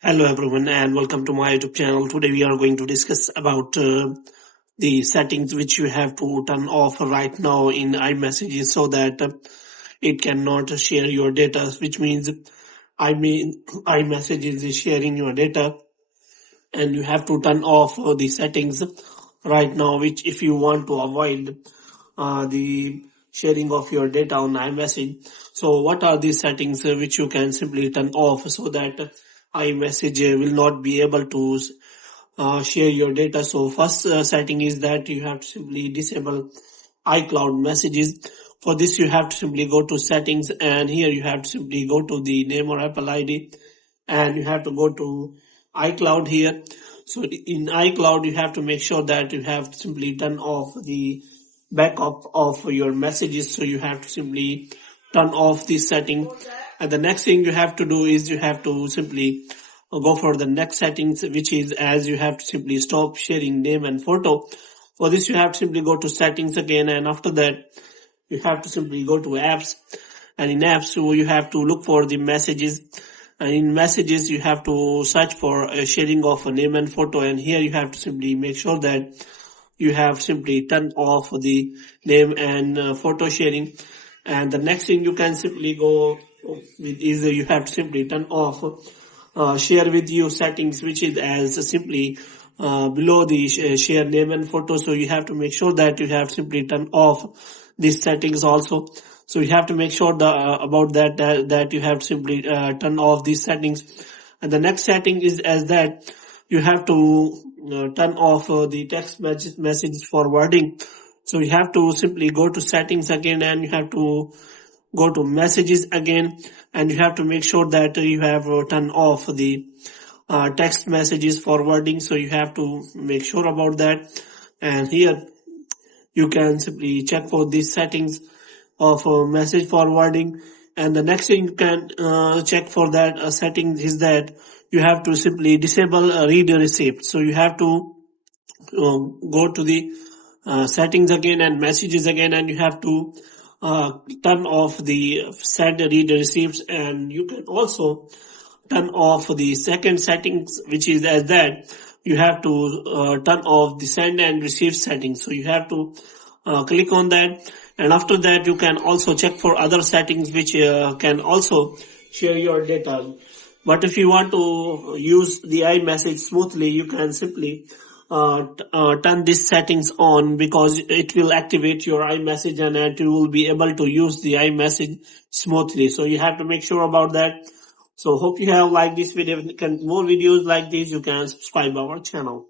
Hello everyone and welcome to my YouTube channel. Today we are going to discuss about the settings which you have to turn off right now in iMessage so that it cannot share your data, which means iMessage is sharing your data and you have to turn off the settings right now, which if you want to avoid the sharing of your data on iMessage. So what are these settings which you can simply turn off so that iMessage will not be able to share your data? So first setting is that you have to simply disable iCloud messages. For this you have to simply go to settings, and here you have to simply go to the name or Apple ID, and you have to go to iCloud here. So in iCloud you have to make sure that you have to simply turn off the backup of your messages. So you have to simply turn off this setting, and the next thing you have to do is you have to simply go for the next settings, which is as you have to simply stop sharing name and photo. For this you have to simply go to settings again, and after that you have to simply go to apps, and in apps so you have to look for the messages, and in messages you have to search for sharing of a name and photo, and here you have to simply make sure that you have simply turned off the name and photo sharing. And the next thing you can simply go with is you have to simply turn off share with you settings, which is as simply below the share name and photo. So you have to make sure that you have simply turned off these settings also. So you have to make sure about that you have to simply turn off these settings. And the next setting is as that you have to turn off the text message forwarding. So you have to simply go to settings again, and you have to go to messages again, and you have to make sure that you have turned off the text messages forwarding. So you have to make sure about that, and here you can simply check for these settings of message forwarding. And the next thing you can check for that setting is that you have to simply disable read receipt. So you have to go to the settings again and messages again, and you have to turn off the send read receipts, and you can also turn off the second settings, which is as that you have to turn off the send and receive settings. So you have to click on that, and after that you can also check for other settings which can also share your data. But if you want to use the iMessage smoothly, you can simply turn these settings on, because it will activate your iMessage and you will be able to use the iMessage smoothly. So you have to make sure about that. So hope you have liked this video. More videos like this, you can subscribe our channel.